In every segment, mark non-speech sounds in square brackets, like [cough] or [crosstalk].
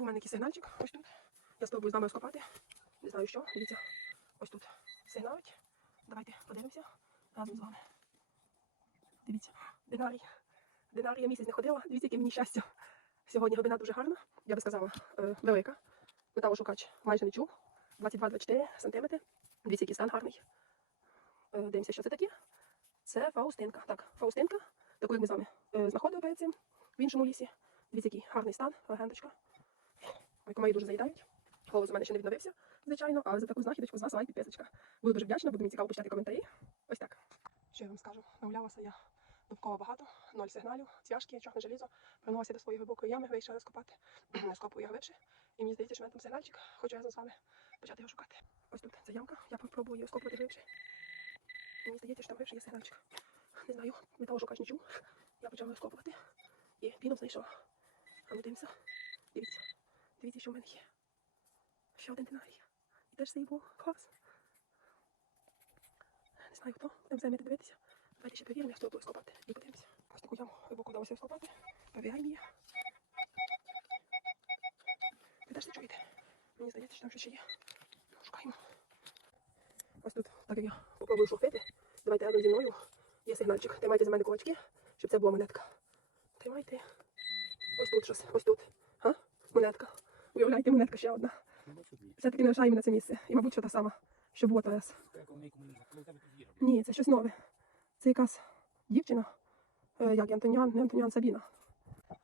Був у мене якийсь сигнальчик, ось тут. Я спробую з вами розкопати. Не знаю що. Дивіться, ось тут сигналить. Давайте подивимося разом з вами. Дивіться, динарій. Динарій місяць не ходила. Дивіться, яке мені щастя. Сьогодні глибина дуже гарна, я би сказала, е, велика. Металошукач майже не чув. 22-24 сантиметри. Дивіться, який стан гарний. Е, Дивимося, що це таке. Це фаустинка. Так, фаустинка, таку як ми з вами е, знаходили перед цим в іншому лісі. Дивіться, який гарний стан, легендочка. Комаї дуже заїдають. Голос у мене ще не відновився, звичайно, але за таку знахідочку з вас лайк підписочка. Буду дуже вдячна, буду мені цікаво почитати коментарі. Ось так. Що я вам скажу? Нагулялася я довкола багато, ноль сигналів, цвяшки, чорне желізо. Вернулася до своєї глибокої ями, вийшла розкопати. [clears throat] Розкопую я глибше. І мені здається, що в мене там сигнальчик. Хочу разом з вами почати його шукати. Ось тут ця ямка, я попробую її розкопувати глибше. І мені здається, що там глибше є сигнальчик. Не знаю, металошукач не чув. Я почала розкопувати. І піном знайшов. А ну дивимося. Дивіться. Дивіться, що в мене є. Ще один динарій. І теж цей був клас. Не знаю хто. Будемо займати дивитися. Давайте ще перевіримо, я спробую розкопати. І подивимося. Ось таку яму глибоко вдалося розкопати. Перевіряємо її. Ви теж це чуєте? Мені здається, що там щось ще є. Ну, Шукаємо. Ось тут, так як я попробую шурфити. Давайте разом зі мною. Є сигнальчик. Тримайте за мене кулачки, щоб це була монетка. Тримайте. Ось тут щось. Ось тут. Га? Монетка. Уявляєте, монетка ще одна. Все-таки не лишаємо на це місце. І, мабуть, що та сама, що було той раз. Ні, це щось нове. Це якась дівчина. Е, як Антоніан, не Антоніан Сабіна.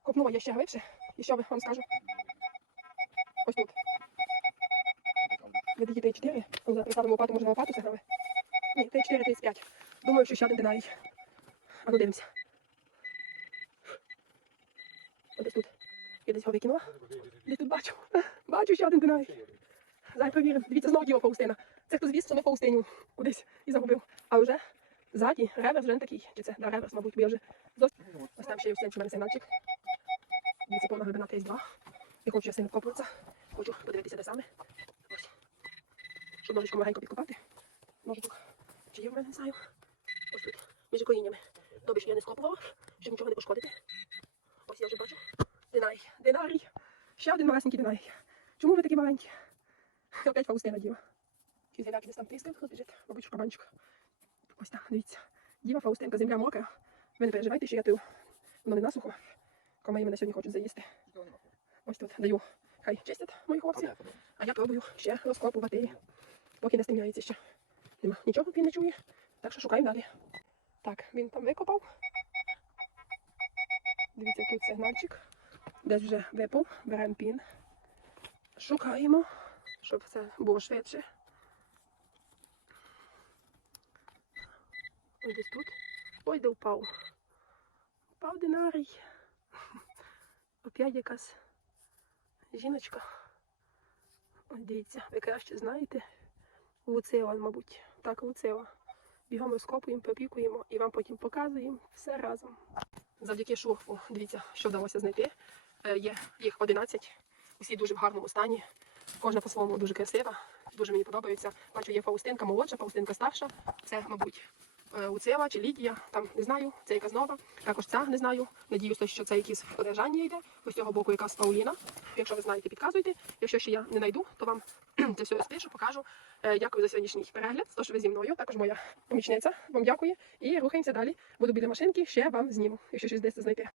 Копнула я ще глибше. І що ви вам скажу? Ось тут. Від її 4. Поставимо лопату, може сигнали. Ні, 4 35. Думаю, що ще один динарій. А ну дивимося. Ось тут. Десь його викинула. Десь тут бачу. Бачу ще один динарій. Зараз перевіримо. Дивіться, знову діло Фаустина. Це хто звіз, що ми Фаустиню кудись і загубив. А вже ззаді реверс вже не такий. Чи це? Да, реверс, мабуть, бо я вже зовсім. Ось там ще є в мене сигнальчик. Дивіться, повна глибина 32. Я хочу я сильно вкопуватися. Хочу подивитися, де саме. Ось. Щоб ножичком легенько підкопати. Ножичок. Чи є в мене, не знаю. Ось тут. Між коріннями. Добре, що я не скопувала, щоб нічого не пошкодити. Ось я вже бачу. Динарій. Динарій. Ще один малесенький динарій. Чому ви такі маленькі? Опять Фаустина діва. Чи зіляки десь там тискав, хто біжить, мабуть, кабанчик. Ось так, дивіться. Діва Фаустинка, земля мокра. Ви не переживайте, що я тут. Воно не насухо. Комаї мене сьогодні хочуть заїсти. Ось тут даю. Хай чистять мої хлопці. А я пробую ще розкопувати. Поки не стемняється ще. Нема нічого він не чує. Так що шукаємо далі. Так, він там викопав. Дивіться, тут сигнальчик. Десь вже випав. Беремо пін. Шукаємо, щоб це було швидше. Ось десь тут. Ой, де впав. Впав динарій. [laughs] Опять якась жіночка. Ось дивіться, ви краще знаєте. Луцила, мабуть. Так, луцила. Бігом розкопуємо, попікуємо і вам потім показуємо все разом. Завдяки шурфу, дивіться, що вдалося знайти. Е, Є їх 11, усі дуже в гарному стані. Кожна по-своєму дуже красива, дуже мені подобається. Бачу, є Фаустинка молодша, Фаустинка старша. Це, мабуть, е, Луцила чи Лідія, там не знаю, це якась нова. Також ця не знаю. Надіюся, що це якісь подержання йде. Ось цього боку якась Пауліна. Якщо ви знаєте, підказуйте. Якщо ще я не знайду, то вам [clears throat] це все розпишу, покажу. Е, Дякую за сьогоднішній перегляд. То, що ви зі мною, також моя помічниця. Вам дякую. І рухаємося далі. Буду біля машинки, ще вам зніму, якщо щось десь знайти.